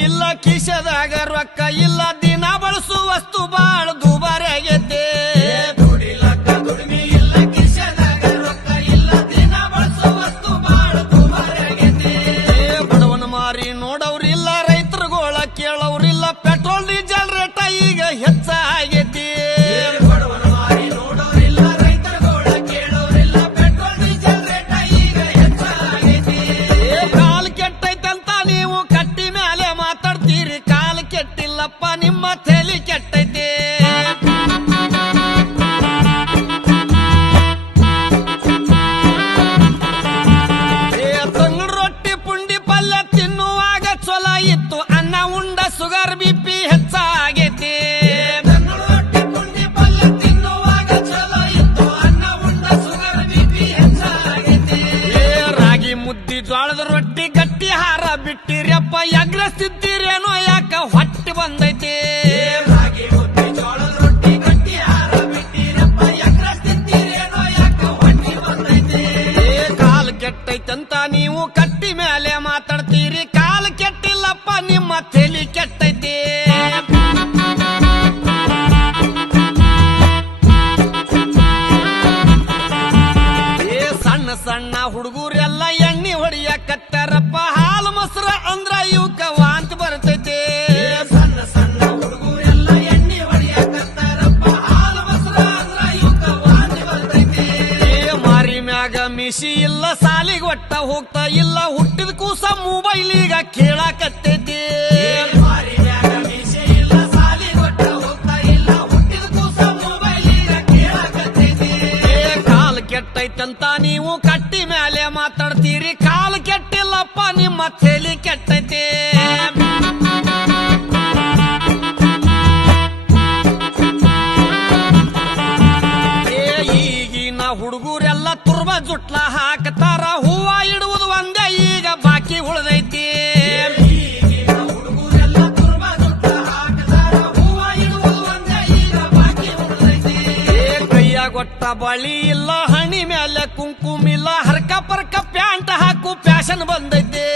ಇಲ್ಲ ಕಿಶದಾಗ ರೊಕ್ಕ ಇಲ್ಲ ದಿನ ಬಳಸು ವಸ್ತು ಬಾಳ ದುಬಾರಿ ಆಗೈತೆ ದುಡಿಲಕ್ಕ ದುಡಿಮೆ ಇಲ್ಲ ಕಿಶದಾಗ ರೊಕ್ಕ ಇಲ್ಲ ದಿನ ಬಳಸು ವಸ್ತು ಬಾಳ ದುಬಾರಿ ಆಗೈತೆ ಬಡವನ ಮಾರಿ ನೋಡವ್ರಿಲ್ಲ ರೈತರುಗೋಳ ಕೇಳವ್ರಿಲ್ಲ ಪೆಟ್ರೋಲ್ ಡೀಸೆಲ್ ರೇಟ ಈಗ ಹೆಚ್ಚಾಗೈತಿ ಬಡವನ ಮಾರಿ ನೋಡವ್ರಿಲ್ಲ ರೈತರುಗೋಳ ಕೇಳವ್ರಿಲ್ಲ ಪೆಟ್ರೋಲ್ ಡೀಸೆಲ್ ರೇಟ ಈಗ ಹೆಚ್ಚಾಗೈತಿ ಕಾಲ್ ಕೆಟ್ಟೈತಂತ ನೀವು ಕಟ್ಟಿ ಮೇಲೆ ಮಾತಾಡ್ತೀರಿ ಕಾಲ್ ಕೆಟ್ಟಿಲ್ಲಪ್ಪ ನಿಮ್ಮ ತಲೆ ಕೆಟ್ಟೈತಿ ತಂಗಡ ರೊಟ್ಟಿ ಪುಂಡಿ ಪಲ್ಯ ತಿನ್ನುವಾಗ ಚೊಲ ಇತ್ತು ಅನ್ನ ಉಂಡ ಸುಗರ್ ಬಿಪಿ ಹೆಚ್ಚಾಗೈತಿ ತಂಗಡ ರೊಟ್ಟಿ ಪುಂಡಿ ಪಲ್ಯ ತಿನ್ನುವಾಗ ಚೊಲ ಇತ್ತು ಅನ್ನ ಉಂಡ ಸುಗರ್ ಬಿಪಿ ಹೆಚ್ಚಾಗೈತಿ ರಾಗಿ ಮುದ್ದಿ ಜೋಳದ ರೊಟ್ಟಿ ಗಟ್ಟಿ ಹಾರ ಬಿಟ್ಟಿರಪ್ಪ ಎಗ್ರಸ್ತಿದ್ದೀರೇನೋ ಯಾಕ ಹೊಟ್ಟೆ ಬಂದೈತಿ ರಾಗಿ ಮುದ್ದಿ ಜೋಳದ ರೊಟ್ಟಿ ಗಟ್ಟಿ ಹಾರ ಬಿಟ್ಟಿರಪ್ಪ ಎಗ್ರಸ್ತಿದ್ದೀರೇನೋ ಯಾಕ ಹೊಟ್ಟೆ ಬಂದೈತಿ ಕಾಲ್ ಕೆಟ್ಟೈತಂತ ನೀವು ಕಟ್ಟಿ ಮೇಲೆ ಮಾತಾಡ್ತೀರಿ ಕಾಲ್ ಕೆಟ್ಟಿಲ್ಲಪ್ಪ ನಿಮ್ಮ ತಲೆ ಕೆಟ್ಟೈತಿ ಸಣ್ಣ ಸಣ್ಣ ಹುಡುಗರೆಲ್ಲ ಎಣ್ಣೆ ಹೊಡಿಯಕತ್ತಾರಪ್ಪ ಹಾಲು ಮೊಸರ ಅಂದ್ರ ಇವಕ್ಕ ವಾಂತಿ ಬರ್ತೈತಿ ಸಣ್ಣ ಸಣ್ಣ ಹುಡುಗರೆಲ್ಲ ಎಣ್ಣೆ ಹೊಡಿಯಕತ್ತಾರಪ್ಪ ಹಾಲು ಮೊಸರ ಅಂದ್ರ ಇವಕ್ಕ ವಾಂತಿ ಬರ್ತೈತಿ ಮಾರಿ ಮ್ಯಾಗ ಮಿಸಿ ಇಲ್ಲ ಸಾಲಿಗೆ ಒಟ್ಟ ಹೋಗ್ತಾ ಇಲ್ಲ ಹುಟ್ಟಿದ ಕೂಸ ಮೊಬೈಲ್ ಈಗ ಕೇಳಾಕತ್ತೈತಿ ಮಾರಿ ಮ್ಯಾಗ ಮಿಸಿ ಇಲ್ಲ ಸಾಲಿಗೆ ಒಟ್ಟ ಹೋಗ್ತಾ ಇಲ್ಲ ಹುಟ್ಟಿದ ಕೂಸ ಮೊಬೈಲ್ ಈಗ ಕೇಳಾಕತ್ತೈತಿ ಕಾಲ್ ಕೆಟ್ಟೈತಂತ ನೀವು ಕಟ್ಟಿ ಮೇಲೆ ಮಾತಾಡ್ತೀರಿ ಕಾಲ್ ಕೆಟ್ಟಿಲ್ಲಪ್ಪ ನಿಮ್ಮ ತಲೆ ಕೆಟ್ಟೈತಿ ಈಗಿನ ಹುಡುಗರೆಲ್ಲ ತುರ್ಬ ಜುಟ್ಲ ಹಾಕ್ತಾರ ಹೂವ ಇಡುವುದು ಒಂದೇ ಈಗ ಬಾಕಿ ಉಳಿದೈತಿ ಈಗಿನ ಹುಡುಗರೆಲ್ಲ ತುರ್ಬ ಜುಟ್ಲ ಹಾಕ್ತಾರ ಹೂವ ಇಡುವುದು ಒಂದೇ ಈಗ ಬಾಕಿ ಉಳಿದೈತಿ ಕೈಯಾಗೊಟ್ಟ ಬಳಿ ಇಲ್ಲ ಹಣಿ ಮೇಲೆ ಕುಂಕುಮಿಲ್ಲ ಹರ್ಕ ಪರ್ಕ ಪ್ಯಾಂಟ್ ಹಾಕು ಫ್ಯಾಷನ್ ಬಂದೈತಿ